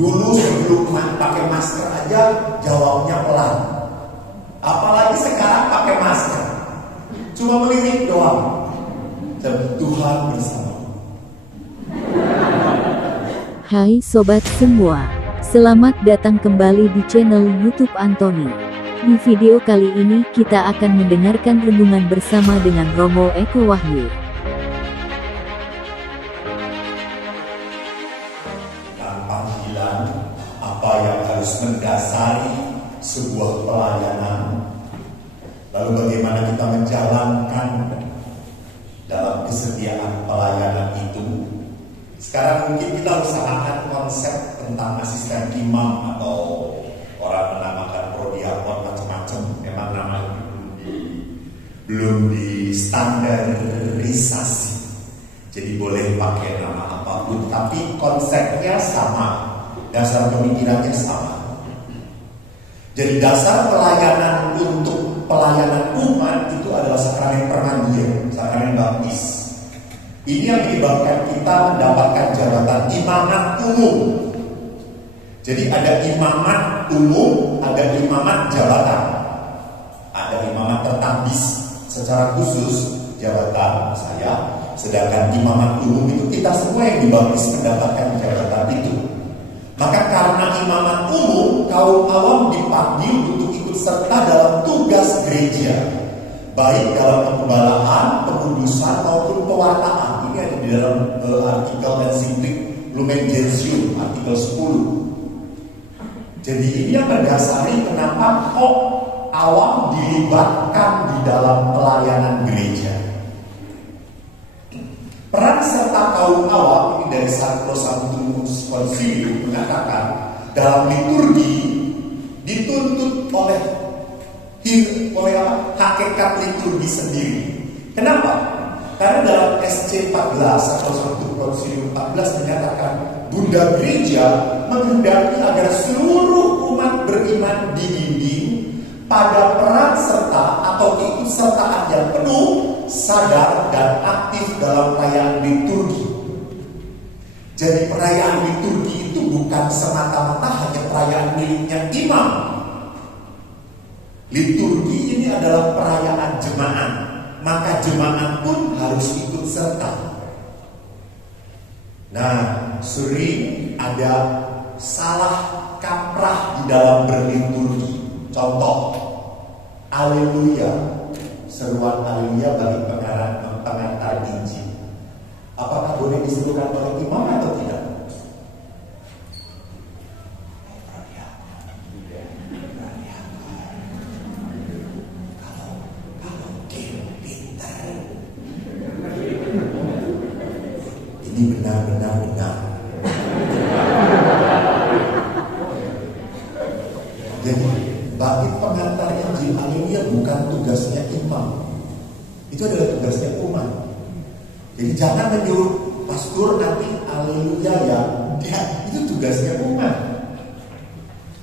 Dulu sebelum pakai masker aja jawabnya pelan. Apalagi sekarang pakai masker, cuma melirik doang. Tuhan bersama. Hai sobat semua, selamat datang kembali di channel YouTube Antoni. Di video kali ini kita akan mendengarkan renungan bersama dengan Romo Eko Wahyu. Panggilan apa yang harus mendasari sebuah pelayanan, lalu bagaimana kita menjalankan dalam kesediaan pelayanan itu. Sekarang mungkin kita harus angkat konsep tentang asisten imam atau orang menamakan prodiakon macam-macam. Memang nama itu belum distandarisasi, jadi boleh pakai nama apapun, tapi konsepnya sama, dasar pemikirannya sama. Jadi dasar pelayanan untuk pelayanan umat itu adalah sakramen permandian, sakramen baptis. Ini yang menyebabkan kita mendapatkan jabatan imamat umum. Jadi ada imamat umum, ada imamat jabatan. Ada imamat tertabis secara khusus jabatan saya, sedangkan imamat umum itu kita semua yang dibaptis mendapatkan jabatan itu. Maka karena imamat umum, kaum awam dipanggil untuk ikut serta dalam tugas gereja, baik dalam penggembalaan, pengudusan maupun pewartaan. Ini ada di dalam artikel Ensiklik Lumen Gentium artikel 10. Jadi ini yang mendasari kenapa kok awam dilibatkan di dalam pelayanan gereja. Peran serta kaum awam ini dari Santo Sanctus Concilium mengatakan dalam liturgi dituntut oleh hakikat liturgi sendiri. Kenapa? Karena dalam SC 14 atau Sanctus Concilium 14 menyatakan Bunda Gereja menghendaki agar seluruh umat beriman dibimbing pada peran serta atau keikutsertaan yang penuh, sadar dan aktif dalam perayaan liturgi. Jadi perayaan liturgi itu bukan semata-mata hanya perayaan miliknya imam. Liturgi ini adalah perayaan jemaat, maka jemaat pun harus ikut serta. Nah, sering ada salah kaprah di dalam berliturgi. Contoh, Haleluya, seruan Haleluya bagi pengantar Injil. Apakah boleh diserukan oleh imam atau tidak? Kalau dia pintar, ini benar-benar benar. Jadi bagi pengantar Injil Haleluya bukan tugasnya imam, itu adalah tugasnya umat. Jadi jangan menyuruh pastor nanti Haleluya ya, itu tugasnya umat.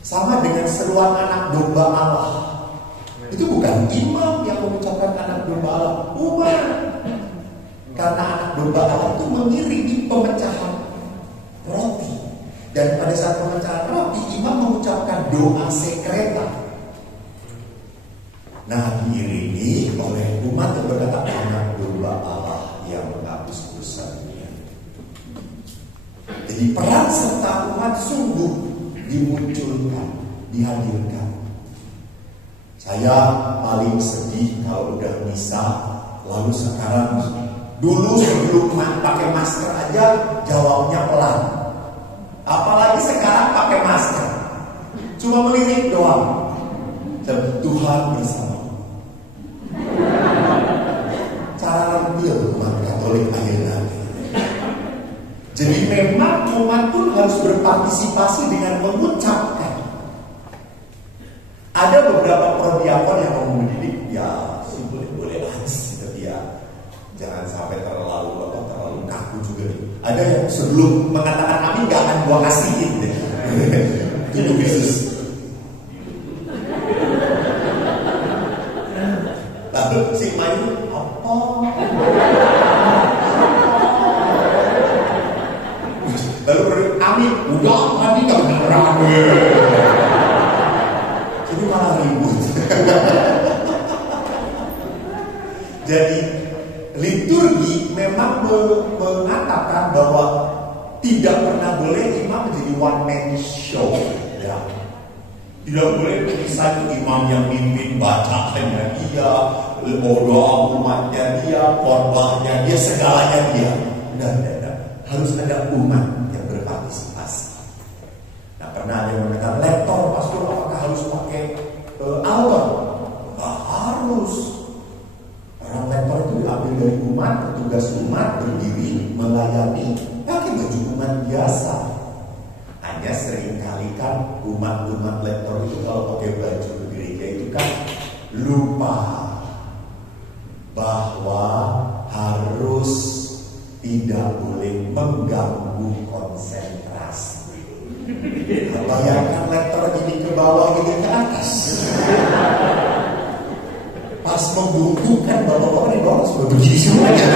Sama dengan seruan anak domba Allah, itu bukan imam yang mengucapkan anak domba Allah, umat. Karena anak domba Allah itu mengiringi pemecahan roti, dan pada saat pemecahan roti imam mengucapkan doa sekreta. Nah, diiringi oleh umat yang berkata anak domba Allah yang menghapus dosa dunia. Jadi peran serta umat sungguh dimunculkan, dihadirkan. Saya paling sedih kalau udah misa, lalu sekarang dulu sebelum pakai masker aja jawabnya pelan. Apalagi sekarang pakai masker, cuma melirik doang. Tuhan bersama. Cara real umat Katolik akhirnya. Jadi memang umat pun harus berpartisipasi dengan mengucapkan. Ada beberapa prodiakon yang mau mendidik, ya boleh-boleh aja, tapi ya jangan sampai terlalu kaku juga. Ada yang sebelum mengatakan amin gak akan gua kasihin deh. Itu Yesus. Lalu si Mayu apa? Lalu amin, udah tadi gak benar. Jadi malah ribut. Jadi liturgi memang mengatakan bahwa tidak pernah boleh imam menjadi one man show, ya. Tidak boleh misalnya imam yang mimpin bacaannya dia, doa umatnya dia, khotbahnya dia, segalanya dia. Tidak. Harus ada umat yang berpartisipasi. Nah, pernah ada yang mengatakan, lektor, pastor, apakah harus pakai albar? Nggak harus. Orang lektor itu diambil dari umat, petugas umat, berdiri, melayani, pakai baju umat biasa. Hanya seringkali kan umat-umat lektor itu kalau pakai baju gereja itu kan lupa bahwa harus tidak boleh mengganggu konsentrasi. Bayangkan lektor ini ke bawah, ini ke atas. Pas membungkukkan bapak-bapak di bawah sudah begini semuanya.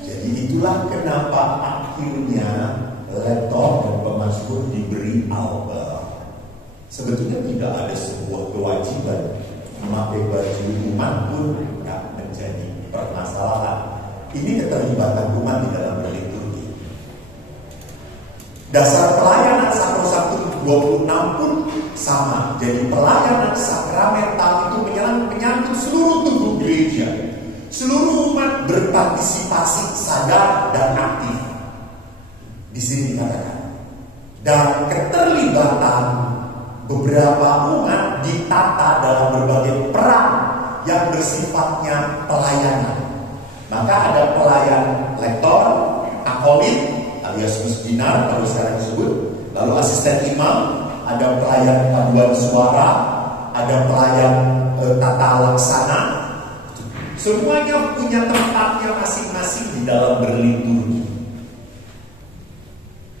Jadi itulah kenapa akhirnya lektor dan pemazmur diberi albar. Sebetulnya tidak ada sebuah kewajiban memakai baju umat pun tidak menjadi permasalahan. Ini keterlibatan umat di dalam berliturgi. Dasar pelayanan Sakrosanktum 26 pun sama. Jadi pelayanan sakramental itu menyangkut seluruh tubuh gereja. Seluruh umat berpartisipasi sadar dan aktif. Di sini dikatakan. Dan keterlibatan beberapa umat ditata dalam berbagai peran yang bersifatnya pelayanan. Maka ada pelayan lektor, akolit alias musdinar kalau sekarang disebut, lalu asisten imam, ada pelayan paduan suara, ada pelayan tata laksana. Semuanya punya tempatnya masing-masing di dalam berliturgi.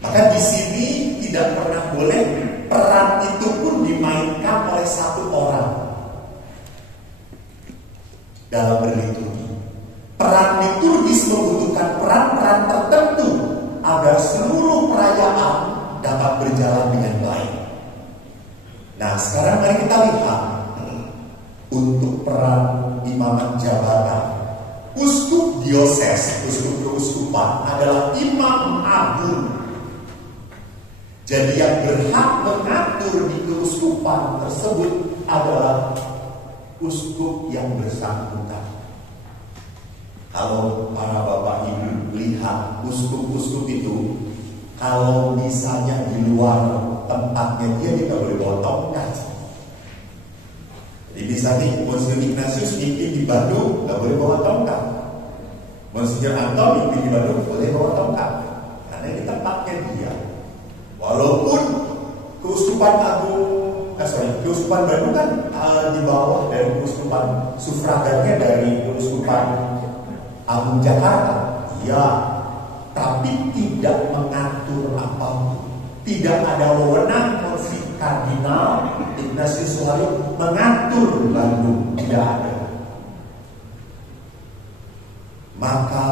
Maka di sini tidak pernah boleh peran itu pun dimainkan oleh satu orang dalam berliturgi. Peran liturgis membutuhkan peran-peran tertentu agar seluruh perayaan dapat berjalan dengan baik. Nah, sekarang mari kita lihat untuk peran imamat jabatan. Uskup dioses, uskup keuskupan adalah imam agung. Jadi yang berhak mengatur di keuskupan tersebut adalah uskup yang bersangkutan. Kalau para bapak ibu lihat uskup-uskup itu, kalau misalnya di luar tempatnya dia tidak boleh bawa tongkat. Jadi misalnya Monsignor Ignatius mimpin di Bandung, nggak boleh bawa tongkat. Monsignor Anton mimpin di Bandung, boleh bawa tongkat, karena di tempatnya dia. Walaupun keuskupan keuskupan Bandung kan di bawah dari keuskupan sufragannya dari keuskupan Agung Jakarta, ya, tapi tidak mengatur apapun. Tidak ada wewenang Monsignor Kardinal Ignatius Suhario mengatur Bandung, tidak ada. Maka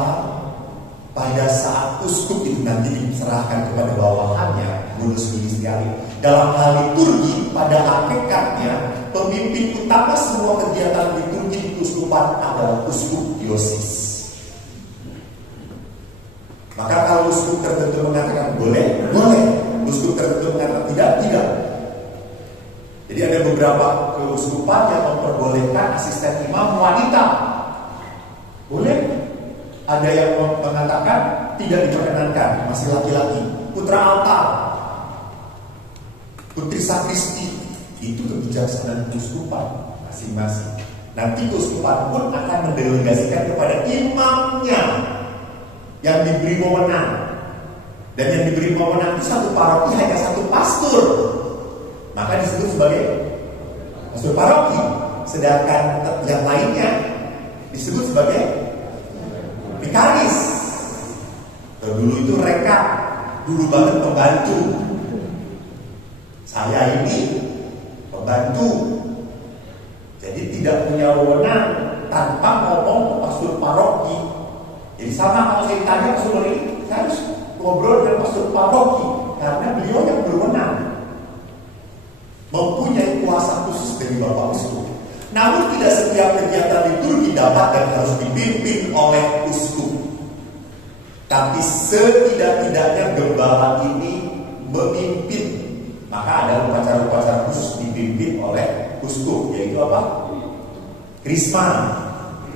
pada saat uskup itu nanti diserahkan kepada bawahannya, bonus ministerial. Dalam hal liturgi, pada hakikatnya pemimpin utama semua kegiatan liturgi di keuskupan adalah uskup diosis. Maka kalau uskup tertentu mengatakan boleh, boleh. Uskup tertentu mengatakan tidak. Jadi ada beberapa keuskupan yang memperbolehkan asisten imam wanita. Boleh. Ada yang mengatakan tidak diperkenankan, masih laki-laki. Putra altar, putri sakristi, itu kebijaksanaan keuskupan masing-masing. Nanti keuskupan pun akan mendelegasikan kepada imamnya yang diberi wewenang. Dan yang diberi wewenang itu satu paroki hanya satu pastor, maka disebut sebagai pastor paroki. Sedangkan yang lainnya disebut sebagai vikaris. Dulu itu rekat, dulu banget pembantu. Saya ini pembantu, jadi tidak punya wewenang tanpa ngomong ke pastor paroki. Jadi sama kalau saya ditanya pastor ini, saya harus ngobrol dengan pastor paroki karena beliau yang berwenang, mempunyai kuasa khusus dari Bapak Uskup. Namun tidak setiap kegiatan liturgi dapat dan harus dipimpin oleh uskup. Tapi setidak-tidaknya gembala ini memimpin. Maka ada upacara-upacara khusus dipimpin oleh uskup, yaitu apa? Krisma.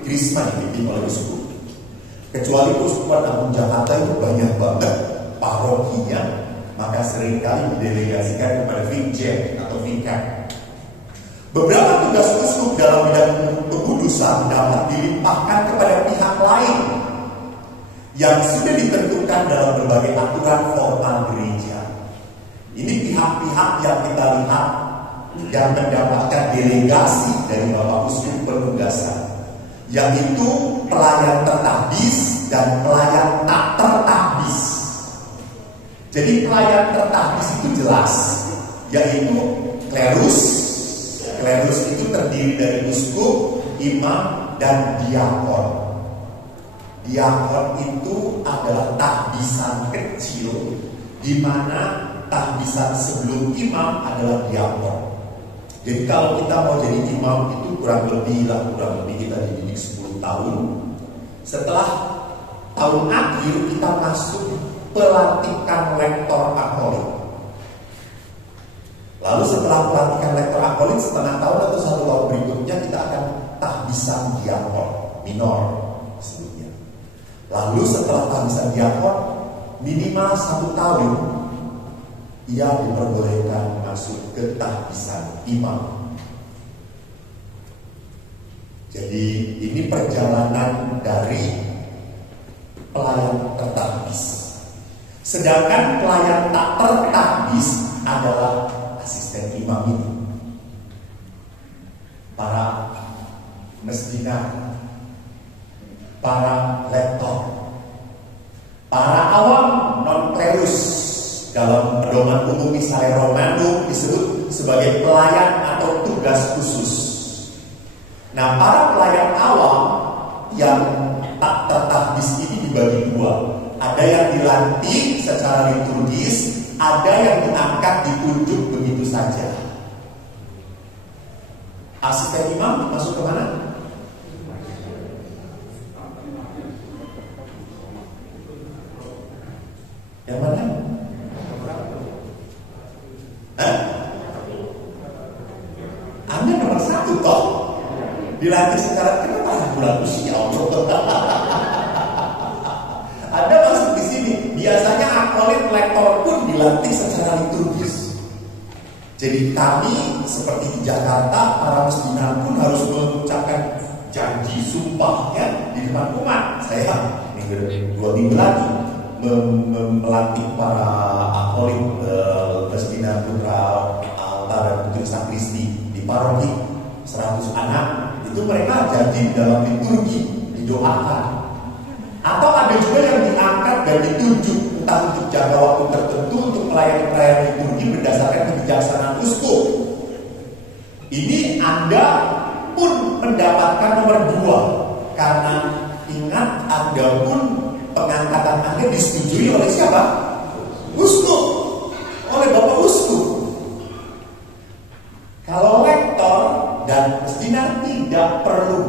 Krisma dipimpin oleh uskup. Kecuali Uskupan Agung Jakarta itu banyak banget parokinya, maka seringkali didelegasikan kepada Vikjen atau Vikan. Beberapa tugas uskup dalam bidang pengudusan dapat dilimpahkan kepada pihak lain yang sudah ditentukan dalam berbagai aturan formal gereja. Ini pihak-pihak yang kita lihat yang mendapatkan delegasi dari Bapak Uskup Penugasan, yaitu pelayan tertahbis dan pelayan tak tertahbis. Jadi pelayan tertahbis itu jelas, yaitu klerus. Klerus itu terdiri dari uskup, imam, dan diakon. Diakon itu adalah tahbisan kecil, di mana tahbisan sebelum imam adalah diakon. Jadi kalau kita mau jadi imam itu kurang lebih kita dididik 10 tahun. Setelah tahun akhir kita masuk pelantikan lektor akolit. Lalu setelah pelantikan lektor akolit setengah tahun atau 1 tahun berikutnya kita akan tahbisan diakon minor sebutnya. Lalu setelah tahbisan diakon minimal 1 tahun ia diperbolehkan masuk ke tahbisan imam. Jadi ini perjalanan dari pelayan tertahbis. Sedangkan pelayan tak tertahbis adalah asisten imam ini. Para mesdina, para lektor, para awam non-klerus. Dalam pedoman umum Misale Romanum disebut sebagai pelayan atau tugas khusus. Nah, para pelayan awam yang tak tertahbis ini dibagi 2. Ada yang dilantik secara liturgis, ada yang diangkat ditunjuk begitu saja. Asisten imam masuk ke mana? Yang mana? Anda nomor 1 toh. Dilantik secara kenapa bulan usia Anda masuk di sini. Biasanya akolit lektor pun dilantik secara liturgis. Jadi kami seperti di Jakarta, para mesdina pun harus mengucapkan janji sumpahnya di depan umat. Saya 2 minggu lagi melantik para akolit mesdina putra altar dan putri sakristi di paroki 100 anak. Itu mereka janji dalam liturgi didoakan. Atau ada juga yang diangkat dan ditunjuk entah untuk jangka waktu tertentu untuk pelayan-pelayan liturgi berdasarkan kebijaksanaan uskup. Ini Anda pun mendapatkan nomor 2 karena ingat Anda pun pengangkatan Anda disetujui oleh siapa? Uskup, oleh Bapak Uskup. Kalau lektor dan mesdina tidak perlu,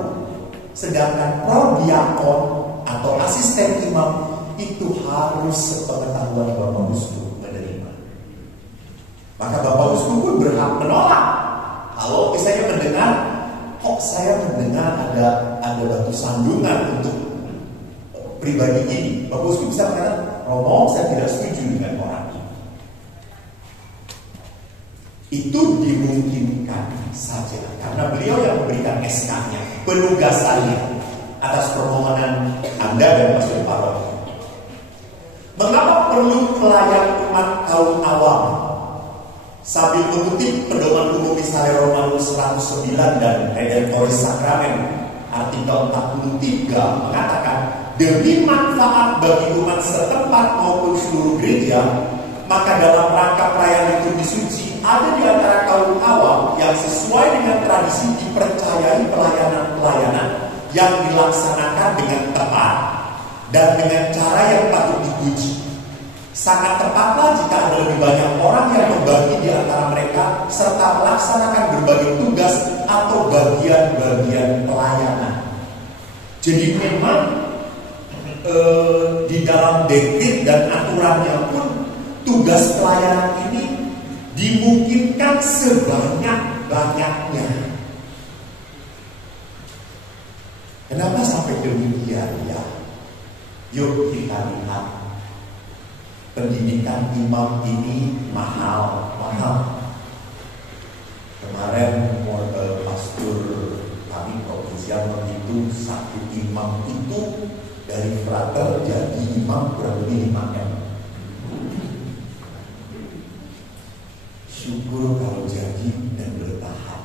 sedangkan prodiakon atau asisten imam itu harus sepengetahuan Bapak Uskup menerima. Maka Bapak Uskup pun berhak menolak. Kalau misalnya mendengar, kok saya mendengar ada batu sandungan untuk pribadi ini, Bapak Uskup bisa mengatakan, Romo, saya tidak setuju dengan orang ini. Itu dimungkinkan saja karena beliau yang memberikan SK-nya, penugasannya atas permohonan Anda dan Pastor Paroki. Mengapa perlu pelayan umat kaum awam? Sambil mengutip pedoman umum Misale Romanum 109 dan Redemptoris Sacrament artikel 43 mengatakan, demi manfaat bagi umat setempat maupun seluruh gereja, maka dalam rangka perayaan liturgi suci ada di antara kaum awam yang sesuai dengan tradisi dipercayai pelayanan-pelayanan yang dilaksanakan dengan tepat dan dengan cara yang patut dipuji. Sangat tepatlah jika ada lebih banyak orang yang membagi di antara mereka serta melaksanakan berbagai tugas atau bagian-bagian pelayanan. Jadi memang di dalam dekrit dan aturannya pun tugas pelayanan ini dimungkinkan sebanyak-banyaknya. Kenapa sampai demikian ya? Yuk kita lihat. Pendidikan imam ini mahal. Kemarin pastor kami provinsial menghitung satu imam itu dari frater jadi imam kurang lebih 5 M. Syukur kalau jadi dan bertahap.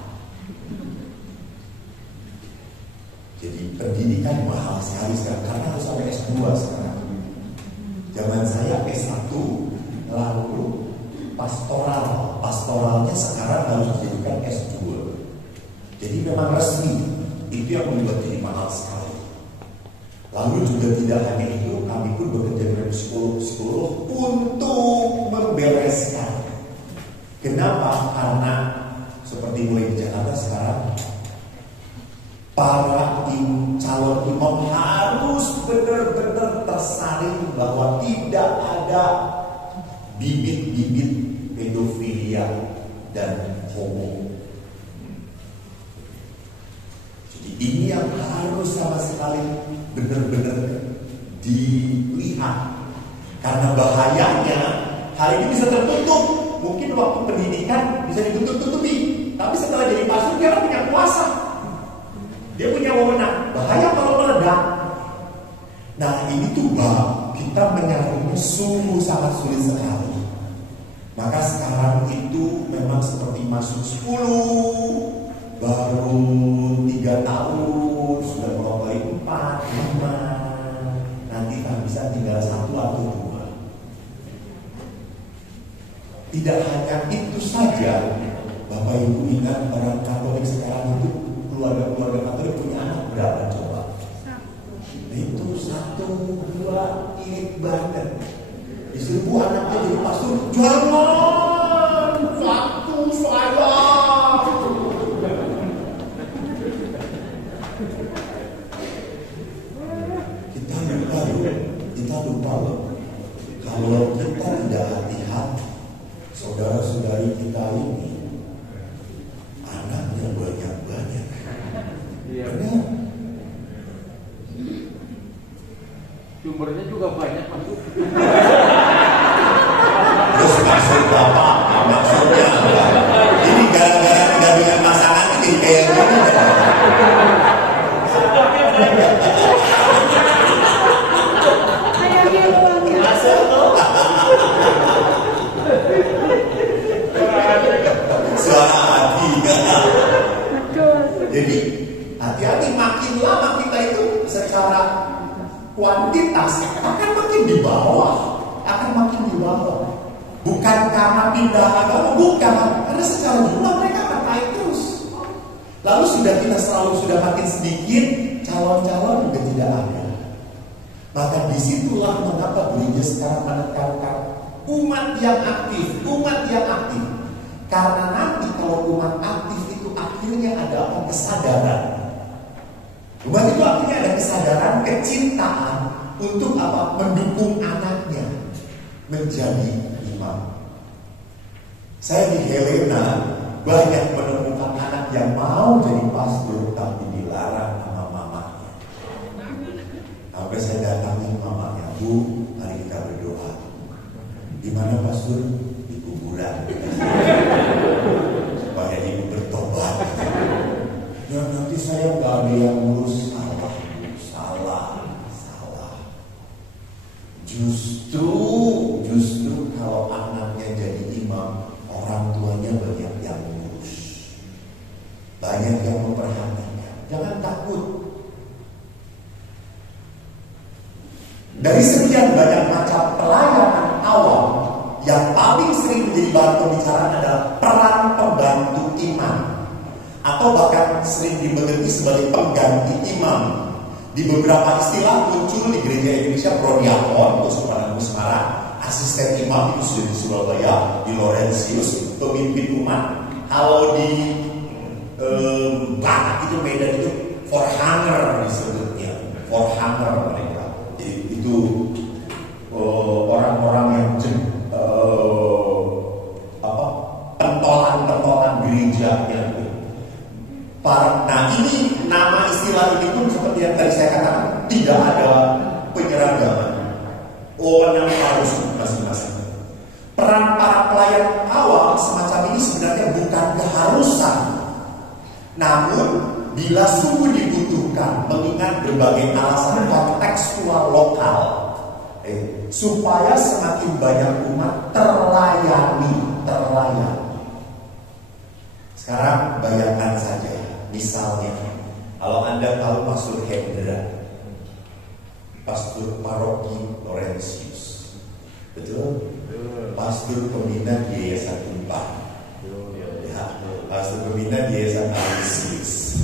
Jadi pendidikan mahal sekali sekarang karena harus sampai S2 sekarang. Zaman saya S1 lalu pastoralnya sekarang harus dijadikan S2. Jadi memang resmi, itu yang membuat jadi mahal sekali. Lalu juga tidak hanya itu, kami pun bekerja dengan psikolog untuk membereskan. Kenapa? Karena seperti mulai di Jakarta sekarang, para calon imam harus benar-benar tersaring bahwa tidak ada bibit-bibit pedofilia dan homo. Jadi ini yang harus sama sekali benar-benar dilihat. Karena bahayanya hari ini bisa tertutup. Mungkin waktu pendidikan bisa ditutup-tutupi, tapi setelah jadi pastor dia punya kuasa. Dia punya wewenang. Bahaya kalau meledak. Nah ini tuh kita menyaringnya sungguh sangat sulit sekali. Maka sekarang itu memang seperti masuk 10, baru 3 tahun, sudah mulai 4, 5. Nanti kan bisa tinggal 1 atau 2. Tidak hanya itu saja, Bapak Ibu ingat orang Katolik sekarang itu keluarga-keluarga Katolik punya anak berapa coba? Itu 1, 2, irit banget. Istriku anaknya jadi pastor, jangan satu saya. Kita lupa loh. Kalau kita tidak hati-hati, saudara-saudari kita ini anaknya banyak-banyak. Benar. Sumbernya juga banyak masuk. Terus maksud Bapak, maksudnya apa? Ini gara-gara tidak dengan pasangan ini kayak gini. Suara hati. Jadi hati-hati, makin lama kita itu secara kuantitas akan makin di bawah, bukan karena pindah agama, bukan, karena secara jumlah mereka akan naik terus. Lalu sudah makin sedikit, calon-calon juga tidak ada. Maka disitulah mengapa gereja sekarang menekankan umat yang aktif. Karena nanti kalau umat aktif itu akhirnya ada apa? Kesadaran. Umat itu akhirnya ada kesadaran, kecintaan untuk apa? Mendukung anaknya menjadi imam. Saya di Helena banyak menemukan anak yang mau jadi pastor tapi dilarang sama mamanya. Sampai saya datangi mamanya, Bu, mari kita berdoa. Di mana pastor? Di kuburan. Supaya ibu bertobat. Ya nanti saya nggak ada yang ngurus. Salah. Justru kalau anaknya jadi imam, orang tuanya banyak yang ngurus, banyak yang memperhatikan. Jangan takut. Dari sekian banyak macam pelayanan awam, yang paling sering menjadi bahan pembicaraan adalah peran pembantu imam, atau bahkan sering dimengerti sebagai pengganti imam. Di beberapa istilah muncul di gereja Indonesia prodiakon, untuk Semarang, asisten imam itu sudah di Surabaya, di Laurentius, pemimpin umat. Kalau di Batak itu Medan itu Forhanger disebutnya, Forhanger mereka. Jadi itu orang-orang yang pentolan gerejanya. Nah ini nama istilah ini pun seperti yang tadi saya katakan tidak ada penyeragaman. Orang harus masing-masing. Peran para pelayan awal semacam ini sebenarnya bukan keharusan, namun bila sungguh dibutuhkan mengingat berbagai alasan kontekstual lokal, supaya semakin banyak umat terlayani. Sekarang bayangkan saja, misalnya kalau Anda tahu Pastor Hendra, Pastor Paroki Laurentius, betul? Pastor pembina di Yayasan Tumpah, ya, Pastor pembina di Yayasan Alisius,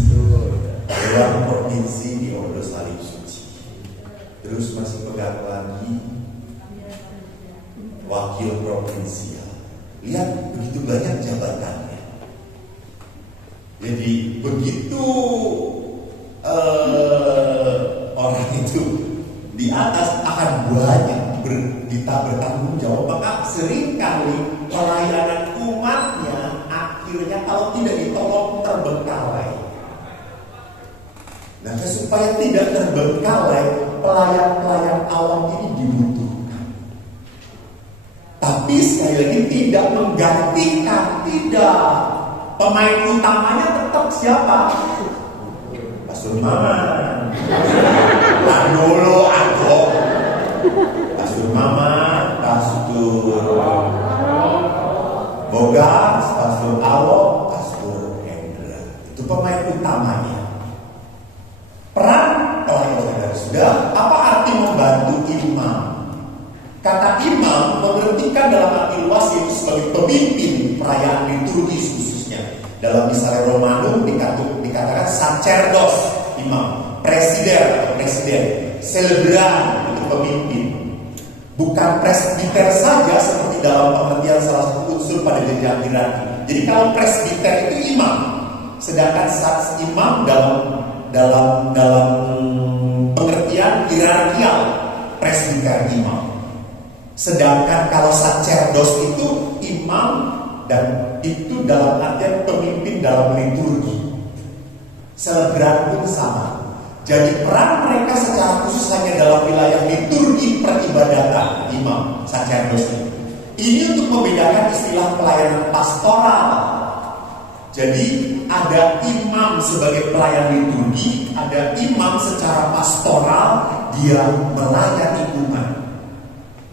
Dewan Provinsi di Ordo Salib Suci, terus masih pegang lagi wakil provinsial. Lihat begitu banyak jabatannya. Jadi begitu orang itu di atas akan banyak kita bertanggung jawab, maka seringkali pelayanan umatnya akhirnya kalau tidak ditolong terbengkalai. Nah, supaya tidak terbengkalai, pelayan-pelayan awam ini dibutuhkan. Tapi sekali lagi tidak menggantikan, tidak. Pemain utamanya tetap siapa? Pastor Maman. Dulu aku Pastor Maman, Pastor Bogas, Pastor Awo, Pastor Hendra. Itu pemain utamanya. Peran pelayan sudah. Apa arti membantu imam? Kata imam mengertikan dalam arti luas yaitu sebagai pemimpin perayaan liturgi khususnya. Dalam misalnya Romanum dikatakan sacerdos, imam, presiden atau presiden, celebran itu pemimpin. Bukan presbiter saja seperti dalam pengertian salah satu unsur pada jenjang hierarki. Jadi kalau presbiter itu imam, sedangkan imam dalam pengertian hierarkial presbiter imam. Sedangkan kalau sacerdos itu imam dan itu dalam artian pemimpin dalam liturgi. Celebran pun sama. Jadi peran mereka secara khusus hanya dalam wilayah liturgi peribadatan imam, sacerdos ini untuk membedakan istilah pelayanan pastoral. Jadi ada imam sebagai pelayan liturgi, ada imam secara pastoral, dia melayani umat.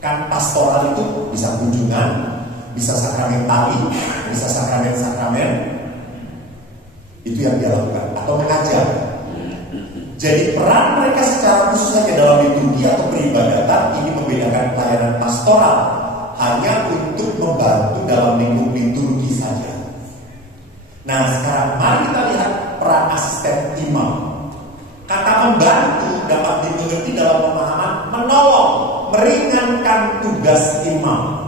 Kan pastoral itu bisa kunjungan, bisa sakramentali, bisa sakramen-sakramen. Itu yang dia lakukan atau mengajar. Jadi peran mereka secara khusus hanya dalam liturgi atau peribadatan ini membedakan pelayanan pastoral hanya untuk membantu dalam lingkup liturgi saja. Nah sekarang mari kita lihat peran asisten imam. Kata membantu dapat dimengerti dalam pemahaman menolong, meringankan tugas imam.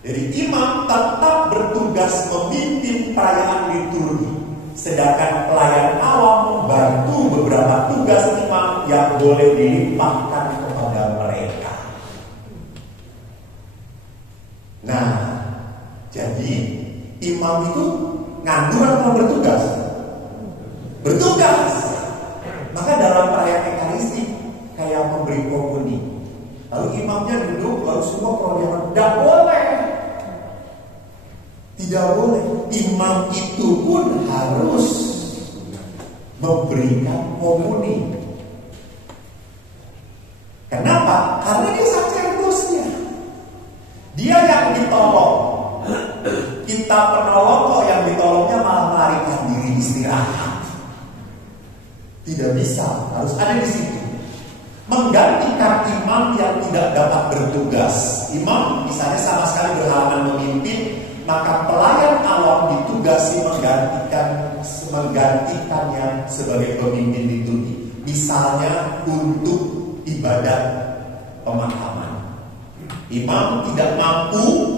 Jadi imam tetap bertugas memimpin perayaan liturgi. Sedangkan pelayan awam membantu beberapa tugas imam yang boleh dilimpahkan kepada mereka. Nah, jadi imam itu nganggur atau bertugas? Bertugas. Maka dalam perayaan Ekaristi kayak memberi komuni, lalu imamnya duduk, lalu semua perwakilan tidak boleh. Tidak boleh. Imam itu pun harus memberikan komuni. Kenapa? Karena dia sacerdosnya. Dia yang ditolong. Kita penolong kok yang ditolongnya malah melarikan diri istirahat. Tidak bisa, harus ada di situ. Menggantikan imam yang tidak dapat bertugas. Imam misalnya sama sekali berhalangan memimpin, maka pelayan awam ditugasi menggantikannya sebagai pemimpin liturgi. Misalnya untuk ibadat pemakaman. Imam tidak mampu,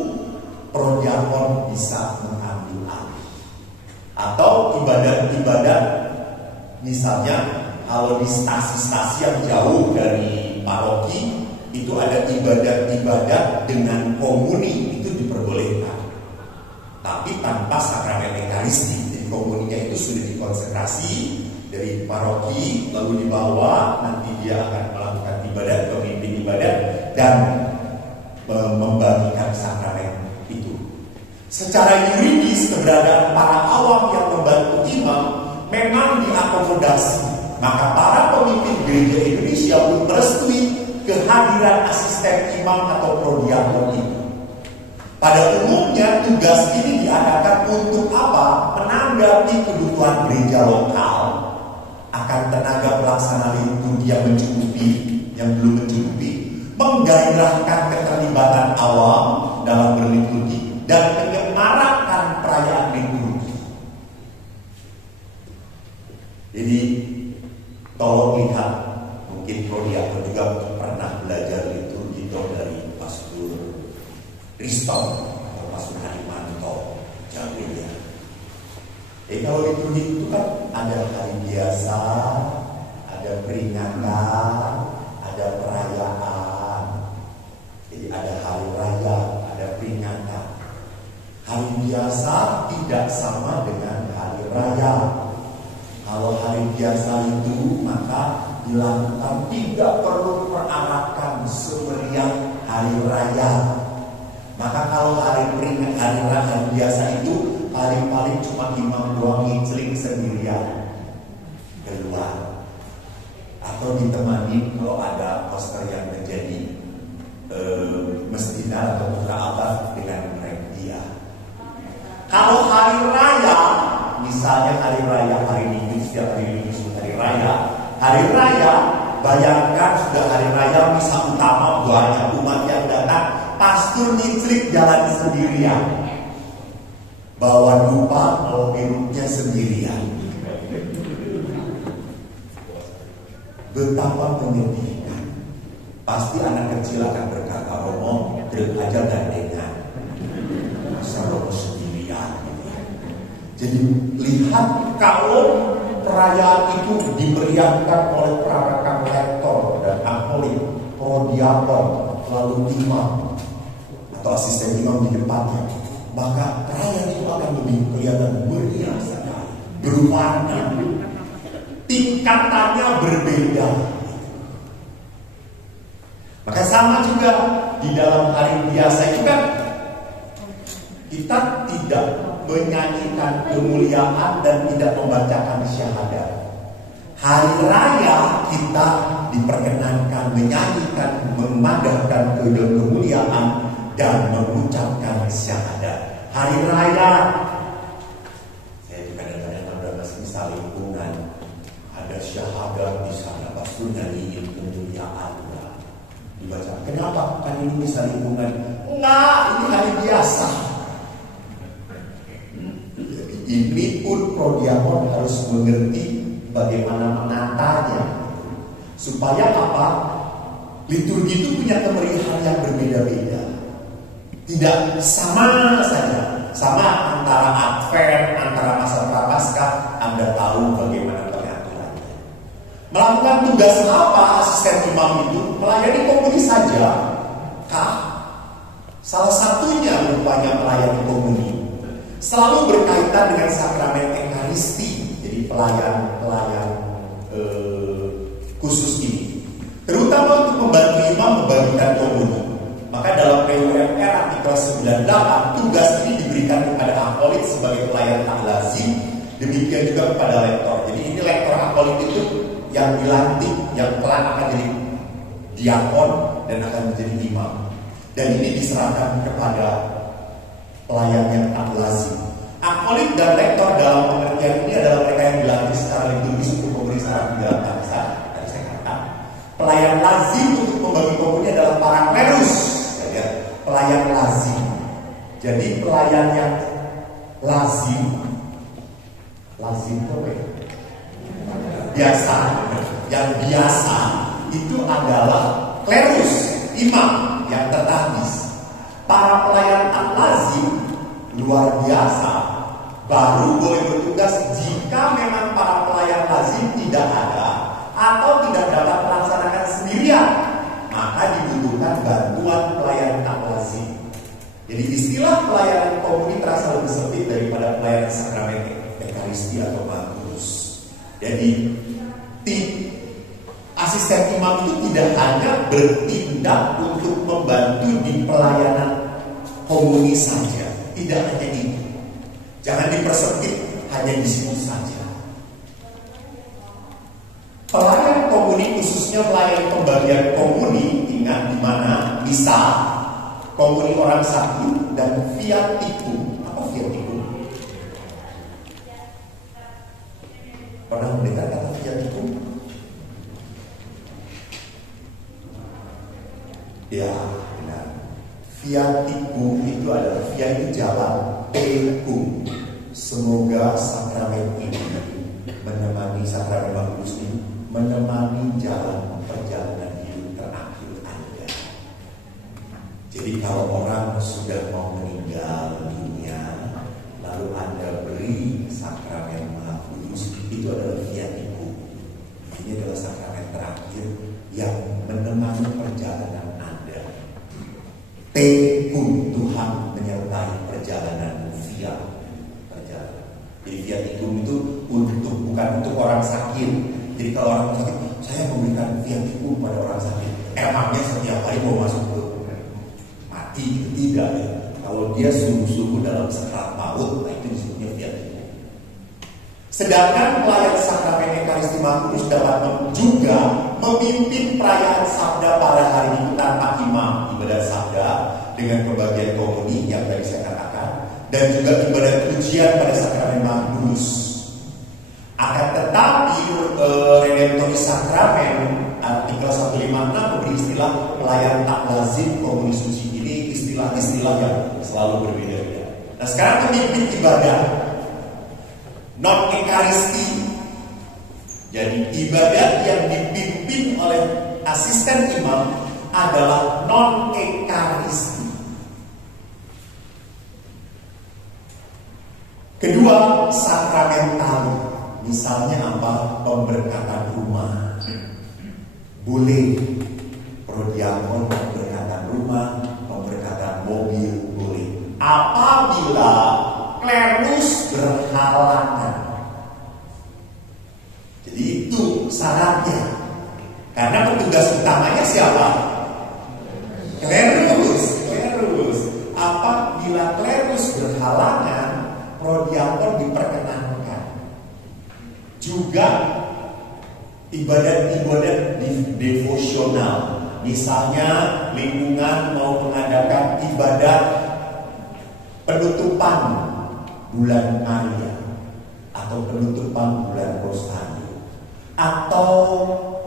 prodiakon bisa mengambil alih. Atau ibadat-ibadat, misalnya kalau di stasi-stasi yang jauh dari paroki, itu ada ibadat-ibadat dengan komuni, itu diperbolehkan. Tapi tanpa sakramen ekaristi. Jadi komuninya itu sudah dikonsekrasi dari paroki, lalu dibawa, nanti dia akan melakukan ibadat, pemimpin ibadat, dan membagikan sakramen itu. Secara yuridis, keberadaan para awam yang membantu imam memang diakomodasi. Maka para pemimpin gereja Indonesia pun merestui kehadiran asisten imam atau prodiakon itu. Pada umumnya tugas ini diadakan untuk apa? Menanggapi kebutuhan gereja lokal akan tenaga pelaksana liturgi yang mencukupi, yang belum mencukupi, menggairahkan keterlibatan awam dalam berliturgi dan menyemarakan perayaan liturgi. Jadi tolong lihat, mungkin prodiakon juga pernah belajar liturgi dari Pastor Riston atau Pastor Harimanto, jago ya. Kalau liturgi itu kan ada hari biasa, ada peringatan, ada perayaan. Jadi ada hari raya, ada peringatan. Hari biasa tidak sama dengan hari raya. Kalau hari biasa itu maka dilakukan, tidak perlu perarakan semeriah hari raya. Maka kalau hari peringatan, hari biasa itu paling-paling cuma imam doang ngincling sendirian keluar, atau ditemani kalau ada poster yang menjadi mestina atau putra atas dengan dia. Kalau hari raya, misalnya hari raya hari Minggu, setiap hari Minggu hari raya, bayangkan sudah hari raya misa utama, banyak umat yang datang, pastor nyiclik jalan sendirian, bawa dupa mobilnya sendirian. Betapa menyedihkan. Pasti anak kecil akan berkata, Romo, truk aja gandengan, masa Romo sendirian. Jadi lihat, kalau perayaan itu diberiakan oleh para lektor dan apolit, prodiakon, lalu imam atau asisten imam di depannya, maka perayaan itu akan lebih kelihatan meriah sekali, berwarna, tingkatannya berbeda. Maka sama juga di dalam hari biasa itu kan kita tidak menyanyikan kemuliaan dan tidak membacakan syahadat. Hari raya kita diperkenankan menyanyikan, memandangkan kemuliaan dan mengucapkan syahadat. Hari raya, saya juga kadang-kadang ada misa lingkungan, ada syahadat di sana, pasti nyanyiin kemuliaan dibaca. Kenapa? Kan ini misa lingkungan. Enggak, ini hari biasa. Ini pun prodiakon harus mengerti bagaimana menatanya, supaya apa? Liturgi itu punya kemeriahan yang berbeda-beda. Tidak sama saja. Sama antara Advent, antara masa Prapaskah, Anda tahu bagaimana pengaturannya. Melakukan tugas apa asisten imam itu? Melayani komuni saja kah? Salah satunya rupanya melayani komuni selalu berkaitan dengan sakramen ekaristi. Jadi pelayan khusus ini, terutama untuk membantu imam membagikan komuni. Maka dalam PUMR artikel 98, tugas ini diberikan kepada apolit sebagai pelayan tak lazim, demikian juga kepada lektor. Jadi ini lektor apolit itu yang dilantik, yang pelan akan jadi diakon dan akan menjadi imam. Dan ini diserahkan kepada pelayan yang tak lazim. Apolit dan lektor dalam pengertian ini adalah mereka yang dilatih secara liturgis untuk pemeriksaan di dalam bangsa. Tadi saya katakan, pelayan lazim untuk membagi komuni adalah para klerus. Ya, pelayan lazim. Jadi pelayan yang lazim itu biasa. Yang biasa itu adalah klerus, imam. yang tertandis. Para pelayan tak lazim luar biasa baru boleh bertugas jika memang para pelayan lazim tidak ada atau tidak dapat melaksanakan sendirian, maka dibutuhkan bantuan pelayan tak lazim. Jadi istilah pelayanan komuni terasa lebih sempit daripada pelayanan sakramen Ekaristi atau Magus. Jadi asisten imam itu tidak hanya bertindak untuk membantu di pelayanan komuni saja, tidak hanya itu. Jangan dipersempit hanya di situ saja. Pelayan komuni khususnya pelayan pembagian komuni, ingat di mana misa, komuni orang sakit, dan viatikum. Apa viatikum? Pernah mendengar kata viatikum? Ya, benar. Viatikum itu adalah via itu jalan, tekum. Semoga sakramen ini menemani sakramen Magus ini menemani jalan perjalanan hidup terakhir Anda. Jadi kalau orang sudah mau meninggal dunia, lalu Anda beri sakramen Magus, itu adalah viatikum. Ini adalah sakramen terakhir yang menemani perjalanan Anda. Tekum, Tuhan menyertai perjalanan via perjalanan. Jadi viatikum itu bukan untuk orang sakit. Jadi kalau orang sakit, saya memberikan viatikum pada orang sakit. Emangnya setiap hari mau masuk ke mati? Tidak ya. Kalau dia sungguh-sungguh dalam sekarat maut, nah itu disebutnya viatikum. Sedangkan pelayan sakramen Ekaristi Magus dapat juga memimpin perayaan sabda pada hari Minggu tanpa imam, ibadat sabda dengan pembagian komuni yang tadi saya katakan, dan juga ibadat ujian pada sakramen Magus. Akan tetapi Redemptoris Sakramen artikel 156 memberi istilah pelayan tak lazim komuni suci. Ini istilah-istilah yang selalu berbeda-beda. Nah sekarang pemimpin ibadah non ekaristi. Jadi ibadat yang dipimpin oleh asisten imam adalah non ekaristi. Kedua, sakramental. Misalnya apa? Pemberkatan rumah. Boleh. Prodiakon pemberkatan rumah, pemberkatan mobil boleh. Apabila klerus berhalangan. Jadi itu syaratnya. Karena petugas utamanya siapa? Klerus. Apabila klerus berhalangan, prodiakon diperkenankan. Juga ibadat-ibadat devosional. Misalnya lingkungan mau mengadakan ibadat penutupan bulan Maria atau penutupan bulan Rosario, atau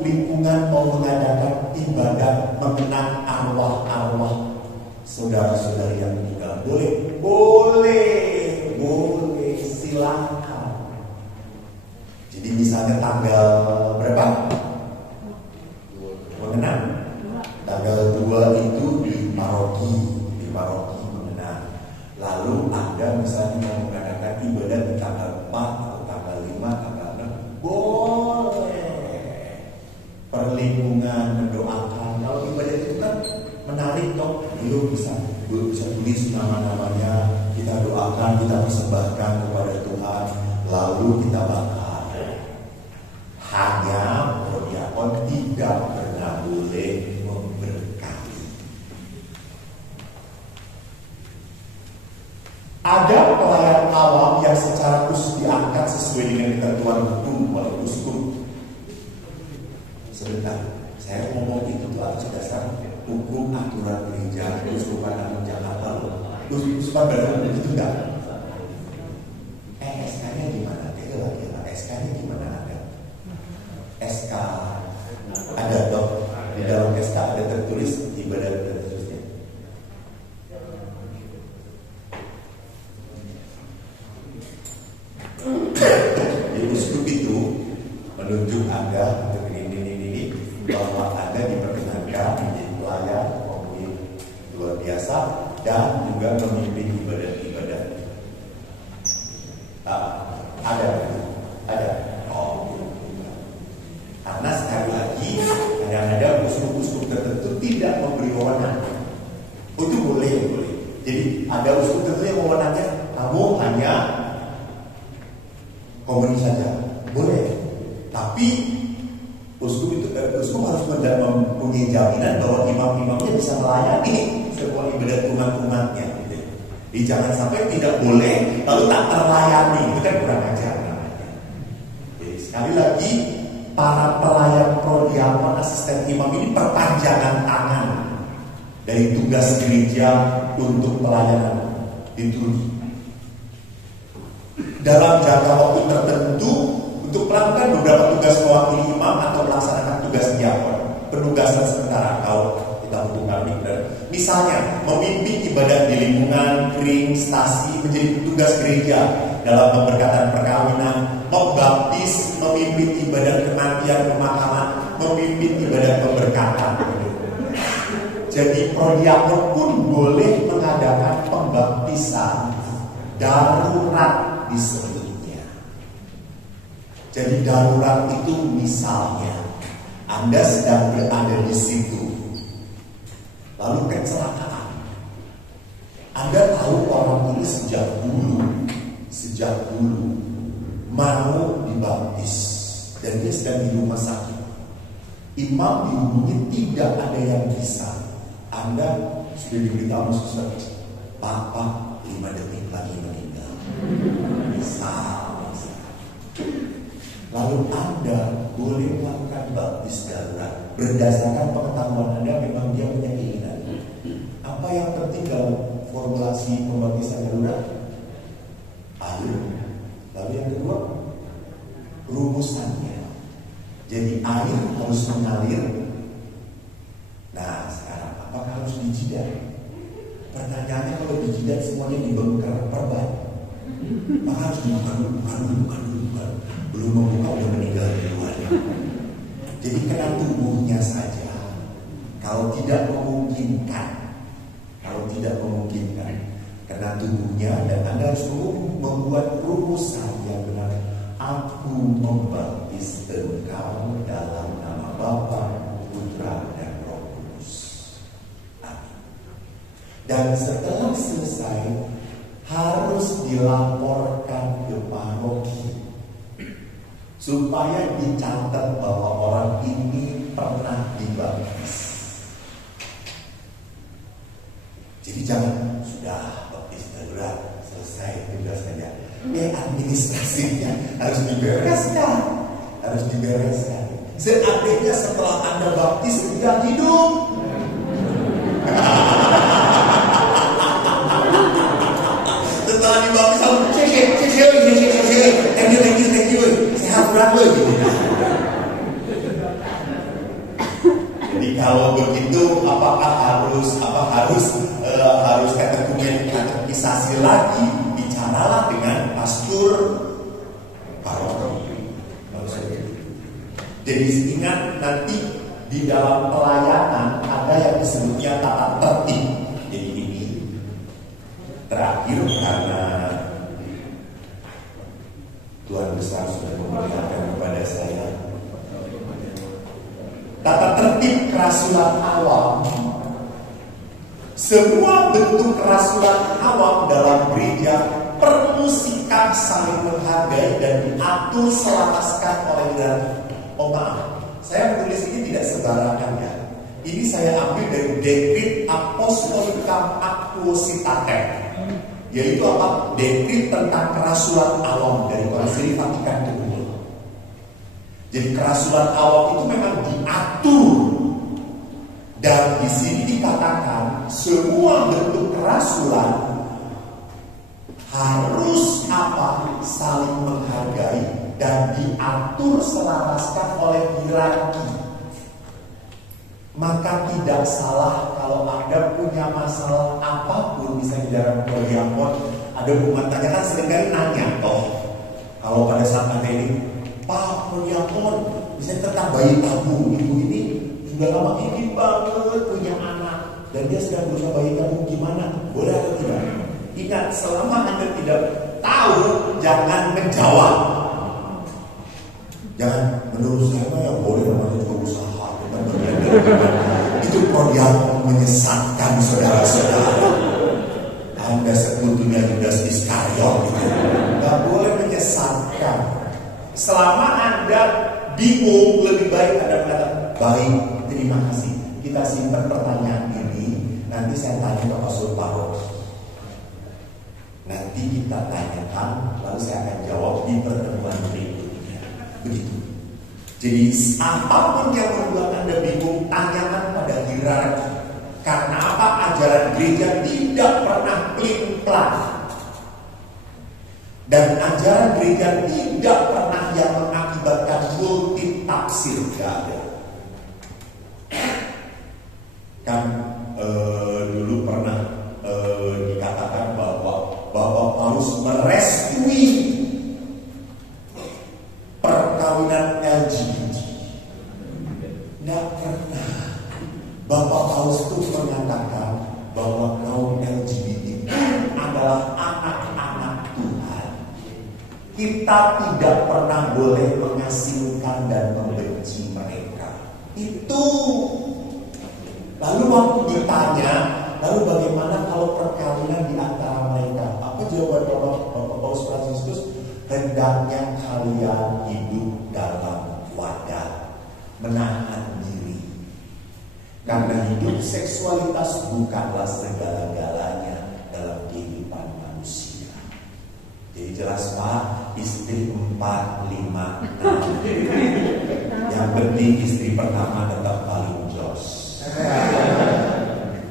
lingkungan mau mengadakan ibadat mengenang arwah-arwah saudara-saudari yang meninggal. Boleh, silakan. Jadi misalnya tanggal berapa? Mengenang. Tanggal 2 itu di paroki mengenang. Lalu Anda misalnya mau mengadakan ibadat di tanggal 4 atau tanggal 5, tanggal 6, boleh. Perlindungan, mendoakan. Kalau ibadat itu kan menarik dong. Lu bisa tulis nama-namanya, kita doakan, kita persembahkan kepada Tuhan, lalu kita bakar. Hanya prodiakon tidak pernah boleh memberkati. Ada pelayan awam yang secara khusus diangkat sesuai dengan ketentuan hukum oleh uskup. Sebentar, saya ngomong itu tuh atas dasar hukum aturan gereja Keuskupan Agung Jakarta loh. Uskupan Bandung itu enggak. SK-nya gimana? SK-nya gimana ada? SK ada dong. Di dalam SK ada tertulis ibadat dan seterusnya. Di uskup itu menunjuk Anda untuk ini bahwa Anda diperkenankan menjadi pelayan komuni dan juga memimpin ibadah-ibadah. Ada. Oh, karena sekali lagi kadang-kadang uskup-uskup tertentu tidak memberi wewenang. Itu boleh. Jadi ada uskup tertentu yang wewenangnya kamu hanya komunis saja, boleh. Tapi uskup harus mempunyai jaminan bahwa imam-imamnya bisa melayani sebuah ibadat umat-umatnya. Jadi jangan sampai tidak boleh lalu tak terlayani, itu kan kurang ajar namanya. Jadi sekali lagi para pelayan prodiakon asisten imam ini perpanjangan tangan dari tugas gereja untuk pelayanan liturgi. Dalam jangka waktu tertentu untuk melakukan beberapa tugas mewakili imam atau melaksanakan tugas diakon, penugasan sementara kalau kita hubungkan migran. Misalnya memimpin ibadah di lingkungan, kring, stasi, menjadi tugas gereja dalam pemberkatan perkawinan, membaptis, memimpin ibadah kematian, pemakaman, memimpin ibadah pemberkatan. Jadi prodiakon pun boleh mengadakan pembaptisan darurat disebutnya. Jadi darurat itu misalnya Anda sedang berada di situ, lalu kecelakaan. Anda tahu orang ini sejak dulu mau dibaptis dan dia sedang di rumah sakit. Imam dihubungi, tidak ada yang bisa. Anda sudah diberitahu suster, Papa 5 detik lagi meninggal. Misal. Lalu Anda boleh melakukan baptis darurat berdasarkan pengetahuan Anda, memang dia punya keinginan. Apa yang penting dalam formulasi pembaptisan darurat? Air. Lalu yang kedua, rumusannya. Jadi air harus mengalir. Nah sekarang apakah harus dijidat? Pertanyaannya, kalau dijidat semuanya dibengkar perban, maka harus bukan. Belum membuka udah meninggal duluan. Jadi kena tubuhnya saja. Kalau tidak memungkinkan, kena tubuhnya, dan Anda harus membuat rumusan yang benar. Aku membaptis engkau dalam nama Bapa, Putra, dan Roh Kudus. Amin. Dan setelah selesai harus dilaporkan ke paroki supaya dicatat bahwa orang ini pernah dibaptis. Jadi jangan sudah baptis darurat selesai tugas saja. Administrasinya harus dibereskan. Seandainya setelah Anda baptis sudah hidup, setelah dibaptis lalu thank you, sehat berapa gitu. Jadi kalau begitu, apakah harus kategorisasi lagi? Bicaralah dengan pastor paroki. Jadi ingat, nanti di dalam pelayanan ada yang disebutnya tata tertib. Jadi ini terakhir, karena Tuhan besar sudah memperlihatkan kepada saya tata tertib kerasulan awam. Semua bentuk kerasulan awam dalam gereja perlu sikap saling menghargai dan diatur selaraskan oleh hierarki. Oh maaf, saya menulis ini tidak sembarangan ya. Ini saya ambil dari Decret Apostolicam Actuositatem, yaitu apa? Dekrit tentang kerasulan awam dari Konsili Vatikan II. Jadi kerasulan awam itu memang diatur, dan di sini dikatakan semua bentuk kerasulan harus apa? Saling menghargai dan diatur selaraskan oleh hierarki. Maka tidak salah kalau Anda punya masalah apapun, misalnya dalam prodiakon, ada umat tanya kan seringkali nanya, kalau pada saat Anda ini, Pak prodiakon, misalnya tentang bayi tabung, ibu ini sudah lama ini banget punya anak, dan dia sedang berusaha bagi kamu gimana? Boleh atau tidak? Ingat, selama Anda tidak tahu, jangan menjawab. Jangan, menurut saya ya boleh, namanya juga usaha. Itu prodiakon menyesatkan saudara-saudara. Anda sekutunya Yudas Iskariot, nggak boleh menyesatkan. Selama Anda bingung, lebih baik Anda mengatakan, baik, terima kasih. Kita simpan pertanyaan ini, nanti saya tanya ke Pastor Paro. Nanti kita tanyakan, lalu saya akan jawab di pertemuan berikutnya. Begitu. Jadi apapun yang membuat Anda bingung, tanyakan pada hierarki. Karena apa? Ajaran gereja tidak pernah pelin-pelan. Dan ajaran gereja tidak pernah yang mengakibatkan multi tafsir. Tidak ada. Kan dulu pernah dikatakan bahwa Paulus merestui perkawinan LGBT. Tidak pernah. Bapak Paulus itu mengatakan bahwa kaum LGBT adalah anak-anak Tuhan. Kita tidak pernah boleh mengasingkan dan membenci mereka. Itu. Lalu waktu ditanya, lalu bagaimana kalau perkawinan di antara mereka? Apa jawaban Bapak Paulus Franciscus? Hendaknya kalian hidup dalam wadah, menahan diri. Karena hidup seksualitas bukanlah segala-galanya dalam kehidupan manusia. Jadi jelas Pak, istri 4, 5, 6. Yang penting istri pertama tetap paling jos.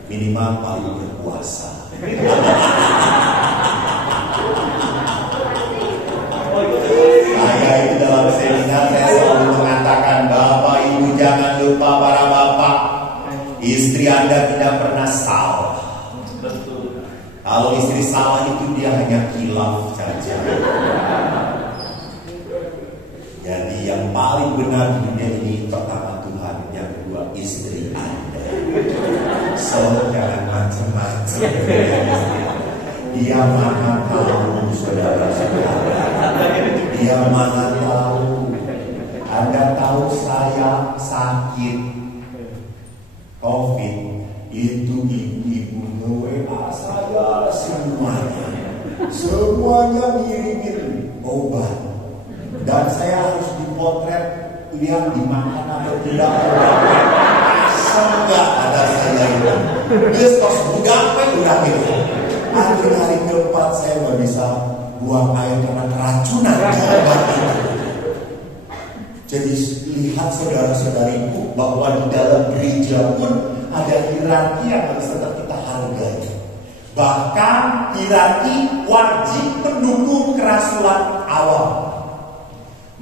Minimal paling berkuasa. Saya itu dalam seminar saya selalu mengatakan, Bapak Ibu jangan lupa para bapak, istri Anda tidak pernah salah. Kalau istri salah itu dia hanya khilaf saja. Jadi yang paling benar di dunia ini pertama Tuhan, yang kedua istri Anda. So jangan macam-macam. Dia mana tahu saudara-saudara. Dia mana tahu. Anda tahu saya sakit COVID, itu ibu-ibu nge-WA saya semuanya ngirimin obat, dan saya harus dipotret lihat dimakan atau tidak. Enggak ada saya itu. Gestos budak udah gitu. Akhir hari keempat saya nggak bisa buang air karena keracunan obat itu. Jadi lihat saudara-saudariku bahwa di dalam gereja pun ada hierarki yang harus tetap kita hargai. Bahkan hierarki wajib mendukung kerasulan awam.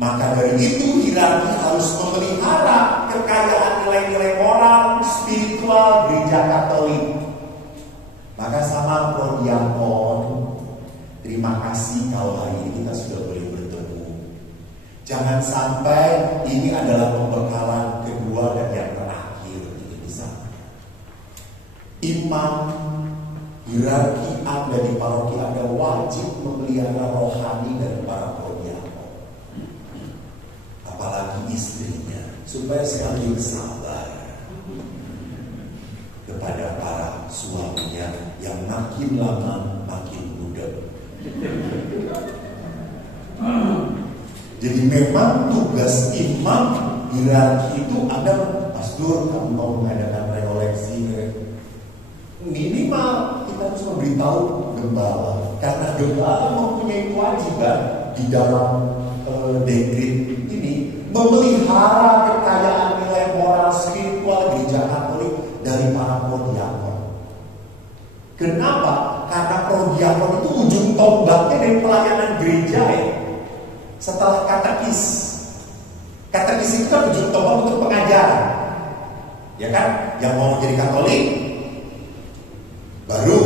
Maka dari itu hierarki harus memelihara kekayaan nilai-nilai moral, spiritual gereja Katolik. Maka sama prodiakon, terima kasih kalau hari ini kita sudah boleh bertemu. Jangan sampai ini adalah pembekalan kedua dan yang terakhir di sana. Imam, hierarki Anda di paroki Anda wajib memelihara rohani dari para prodiakon. Apalagi istrinya, supaya semakin sabar kepada para suaminya yang makin lama makin muda. Jadi memang tugas imam hierarki itu ada. Pastor, kamu mau mengadakan rekoleksi, minimal kita harus memberitahu gembala, karena gembala mempunyai kewajiban di dalam dekret ini memelihara kekayaan nilai moral spiritual gereja Katolik dari para prodiakon. Kenapa? Karena prodiakon itu ujung tombaknya dari pelayanan gereja ya. Setelah katekis itu kan ujung tombak untuk pengajaran, ya kan? Yang mau menjadi Katolik baru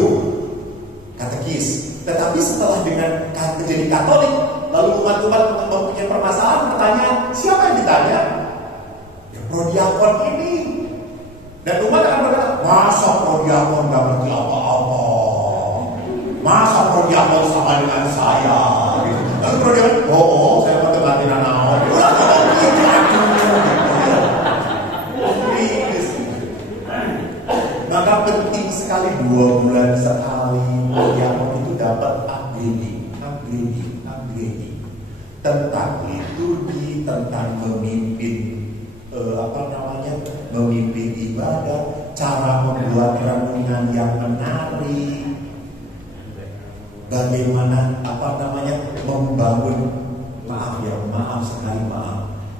katekis. Tetapi setelah dengan menjadi Katolik, lalu umat-umat mempunyai permasalahan, pertanyaan, siapa yang ditanya? Ya prodiakon ini. Dan umat akan berkata, Masa prodiakon gak ngerti apa-apa? Masa prodiakon sama dengan saya? Gitu. Lalu prodiakon, saya mau tebatin anak-anak. Maka penting sekali 2 bulan sekali prodiakon itu dapat upgrading tentang liturgi, tentang memimpin memimpin ibadah, cara membuat renungan yang menarik, bagaimana membangun maaf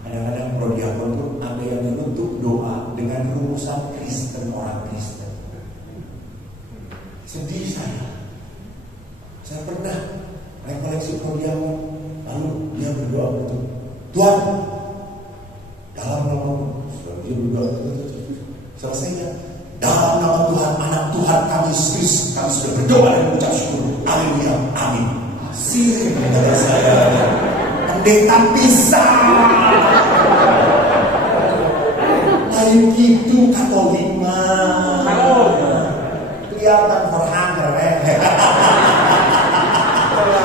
kadang-kadang prodiakon itu ada yang menuntut doa dengan rumusan Kristen, orang Kristen. Sedih saya pernah rekoleksi prodiakon, lalu dia berdoa begitu, Tuhan dalam nama dia berdoa selesainya dalam nama Tuhan, anak Tuhan kami Yesus, kami sudah berdoa dan mengucap syukur, haleluya, amin. Sini kata saya, pendeta pisah. Lain gitu Katolik mah, kelihatan berhanger.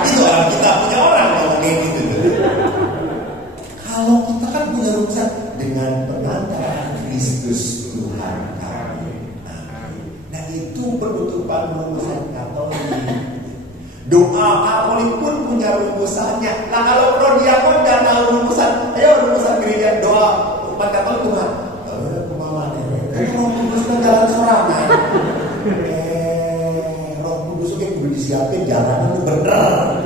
Itu orang kita punya orang ngomongin gitu. Kalau kita kan punya urusan dengan pengantaran Kristus Tuhan kami. Nah itu penutupan rumusan Katolik. Doa Katolik pun punya rumusannya. Nah kalau prodiakon nggak tahu rumusan, ayo rumusan gereja doa umat Katolik Tuhan. Roh Kudus kan jalan sorangan. Roh Kudus itu kudu disiapin jalan itu bener.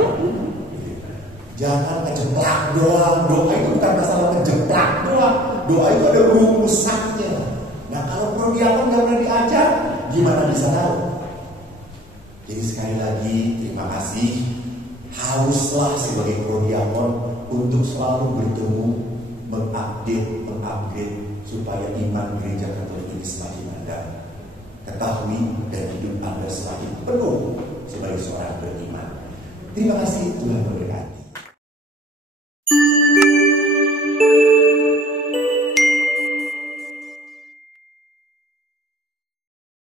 Jangan ngejeplak doang. Doa itu bukan masalah ngejeplak doang. Doa itu ada rumusannya. Nah kalau prodiakon nggak pernah diajar, gimana bisa tahu? Jadi sekali lagi terima kasih. Haruslah sebagai prodiakon untuk selalu bertemu, mengupgrade supaya iman gereja Katolik ini semakin ada. Ketahui dan hidup Anda semakin penuh sebagai seorang beriman. Terima kasih Tuhan.